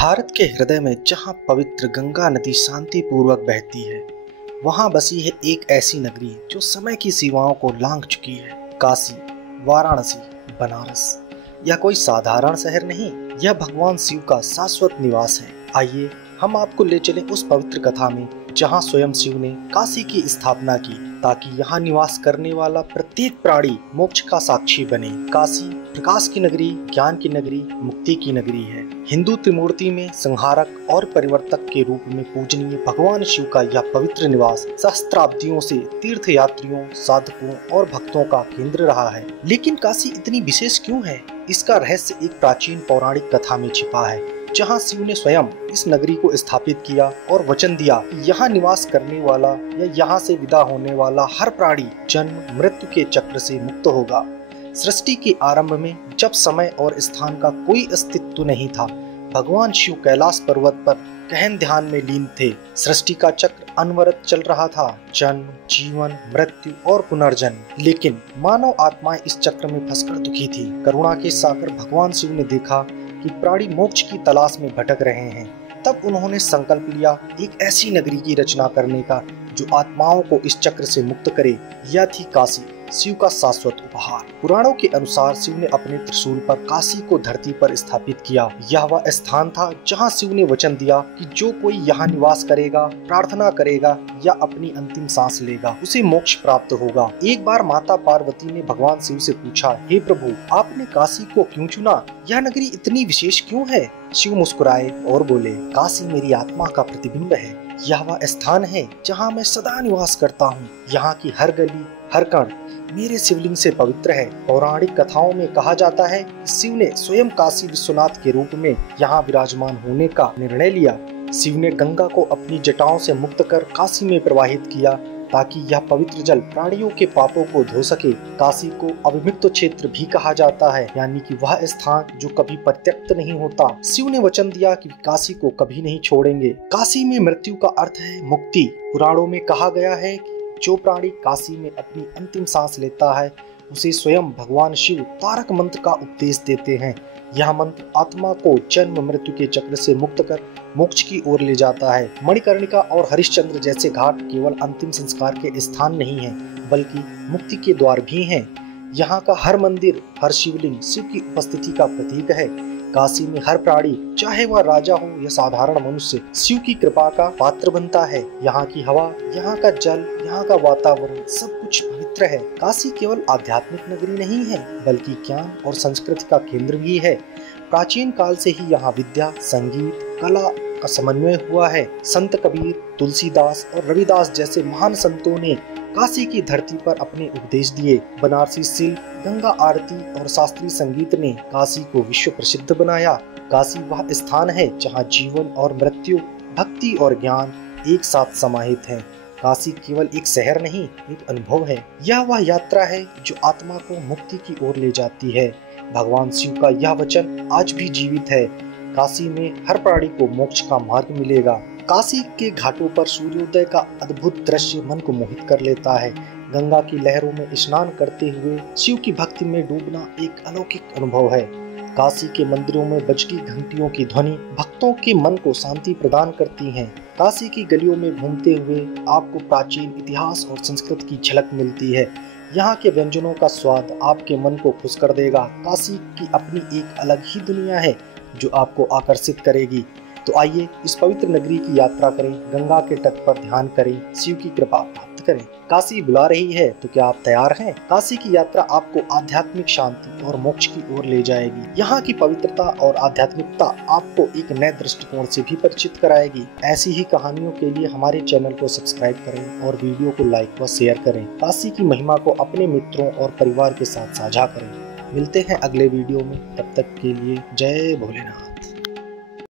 भारत के हृदय में जहाँ पवित्र गंगा नदी शांतिपूर्वक बहती है, वहाँ बसी है एक ऐसी नगरी जो समय की सीमाओं को लांघ चुकी है। काशी, वाराणसी, बनारस यह कोई साधारण शहर नहीं, यह भगवान शिव का शाश्वत निवास है। आइए हम आपको ले चलें उस पवित्र कथा में जहाँ स्वयं शिव ने काशी की स्थापना की, ताकि यहाँ निवास करने वाला प्रत्येक प्राणी मोक्ष का साक्षी बने। काशी प्रकाश की नगरी, ज्ञान की नगरी, मुक्ति की नगरी है। हिंदू त्रिमूर्ति में संहारक और परिवर्तक के रूप में पूजनीय भगवान शिव का यह पवित्र निवास सहस्त्राब्दियों से तीर्थ यात्रियों, साधकों और भक्तों का केंद्र रहा है। लेकिन काशी इतनी विशेष क्यों है? इसका रहस्य एक प्राचीन पौराणिक कथा में छिपा है, जहाँ शिव ने स्वयं इस नगरी को स्थापित किया और वचन दिया, यहाँ निवास करने वाला या यहाँ से विदा होने वाला हर प्राणी जन्म मृत्यु के चक्र से मुक्त होगा। सृष्टि के आरंभ में जब समय और स्थान का कोई अस्तित्व नहीं था, भगवान शिव कैलाश पर्वत पर गहन ध्यान में लीन थे। सृष्टि का चक्र अनवरत चल रहा था, जन्म, जीवन, मृत्यु और पुनर्जन्म। लेकिन मानव आत्माएं इस चक्र में फंसकर दुखी थी। करुणा के सागर भगवान शिव ने देखा कि प्राणी मोक्ष की तलाश में भटक रहे हैं। तब उन्होंने संकल्प लिया एक ऐसी नगरी की रचना करने का जो आत्माओं को इस चक्र से मुक्त करे। यह थी काशी, शिव का शाश्वत उपहार। पुराणों के अनुसार शिव ने अपने त्रिशूल पर काशी को धरती पर स्थापित किया। यह वह स्थान था जहां शिव ने वचन दिया कि जो कोई यहाँ निवास करेगा, प्रार्थना करेगा या अपनी अंतिम सांस लेगा, उसे मोक्ष प्राप्त होगा। एक बार माता पार्वती ने भगवान शिव से पूछा, हे प्रभु, आपने काशी को क्यों चुना? यह नगरी इतनी विशेष क्यों है? शिव मुस्कुराए और बोले, काशी मेरी आत्मा का प्रतिबिंब है। यह वह स्थान है जहाँ मैं सदा निवास करता हूँ। यहाँ की हर गली, हर कण मेरे शिवलिंग से पवित्र है। पौराणिक कथाओं में कहा जाता है कि शिव ने स्वयं काशी विश्वनाथ के रूप में यहाँ विराजमान होने का निर्णय लिया। शिव ने गंगा को अपनी जटाओं से मुक्त कर काशी में प्रवाहित किया, ताकि यह पवित्र जल प्राणियों के पापों को धो सके। काशी को अविमुक्त क्षेत्र भी कहा जाता है, यानी कि वह स्थान जो कभी परित्यक्त नहीं होता। शिव ने वचन दिया कि काशी को कभी नहीं छोड़ेंगे। काशी में मृत्यु का अर्थ है मुक्ति। पुराणों में कहा गया है कि जो प्राणी काशी में अपनी अंतिम सांस लेता है, उसे स्वयं भगवान शिव तारक मंत्र का उपदेश देते हैं। यह मंत्र आत्मा को जन्म मृत्यु के चक्र से मुक्त कर मोक्ष की ओर ले जाता है। मणिकर्णिका और हरिश्चंद्र जैसे घाट केवल अंतिम संस्कार के स्थान नहीं हैं, बल्कि मुक्ति के द्वार भी हैं। यहाँ का हर मंदिर, हर शिवलिंग शिव की उपस्थिति का प्रतीक है। काशी में हर प्राणी, चाहे वह राजा हो या साधारण मनुष्य, शिव की कृपा का पात्र बनता है। यहाँ की हवा, यहाँ का जल, यहाँ का वातावरण सब कुछ पवित्र है। काशी केवल आध्यात्मिक नगरी नहीं है, बल्कि ज्ञान और संस्कृति का केंद्र भी है। प्राचीन काल से ही यहाँ विद्या, संगीत, कला का समन्वय हुआ है। संत कबीर, तुलसीदास और रविदास जैसे महान संतों ने काशी की धरती पर अपने उपदेश दिए। बनारसी शिल्प, गंगा आरती और शास्त्रीय संगीत ने काशी को विश्व प्रसिद्ध बनाया। काशी वह स्थान है जहाँ जीवन और मृत्यु, भक्ति और ज्ञान एक साथ समाहित हैं। काशी केवल एक शहर नहीं, एक अनुभव है। यह वह यात्रा है जो आत्मा को मुक्ति की ओर ले जाती है। भगवान शिव का यह वचन आज भी जीवित है। काशी में हर प्राणी को मोक्ष का मार्ग मिलेगा। काशी के घाटों पर सूर्योदय का अद्भुत दृश्य मन को मोहित कर लेता है। गंगा की लहरों में स्नान करते हुए शिव की भक्ति में डूबना एक अलौकिक अनुभव है। काशी के मंदिरों में बजती घंटियों की ध्वनि भक्तों के मन को शांति प्रदान करती है। काशी की गलियों में घूमते हुए आपको प्राचीन इतिहास और संस्कृति की झलक मिलती है। यहाँ के व्यंजनों का स्वाद आपके मन को खुश कर देगा। काशी की अपनी एक अलग ही दुनिया है जो आपको आकर्षित करेगी। तो आइए इस पवित्र नगरी की यात्रा करें, गंगा के तट पर ध्यान करें, शिव की कृपा प्राप्त करें। काशी बुला रही है, तो क्या आप तैयार हैं? काशी की यात्रा आपको आध्यात्मिक शांति और मोक्ष की ओर ले जाएगी। यहाँ की पवित्रता और आध्यात्मिकता आपको एक नए दृष्टिकोण से भी परिचित कराएगी। ऐसी ही कहानियों के लिए हमारे चैनल को सब्सक्राइब करें और वीडियो को लाइक व शेयर करें। काशी की महिमा को अपने मित्रों और परिवार के साथ साझा करें। मिलते हैं अगले वीडियो में, तब तक के लिए जय भोलेनाथ।